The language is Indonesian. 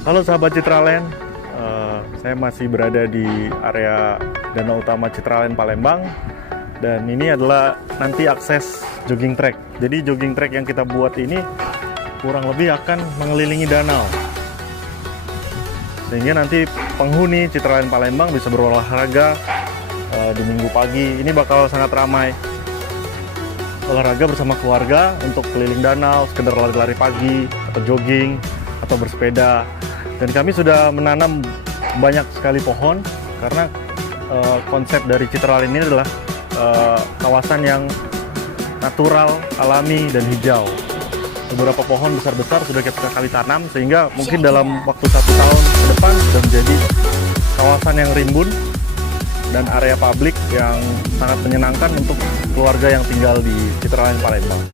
Halo sahabat Citraland, saya masih berada di area Danau Utama Citraland Palembang, dan ini adalah nanti akses jogging track. Jadi jogging track yang kita buat ini kurang lebih akan mengelilingi danau, sehingga nanti penghuni Citraland Palembang bisa berolahraga di minggu pagi. Ini bakal sangat ramai, olahraga bersama keluarga untuk keliling danau, sekedar lari-lari pagi atau jogging atau bersepeda. Dan kami sudah menanam banyak sekali pohon karena konsep dari Citraland ini adalah kawasan yang natural, alami, dan hijau. Beberapa pohon besar-besar sudah kita kali tanam, sehingga mungkin dalam waktu 1 tahun ke depan sudah menjadi kawasan yang rimbun dan area publik yang sangat menyenangkan untuk keluarga yang tinggal di Citraland Palembang.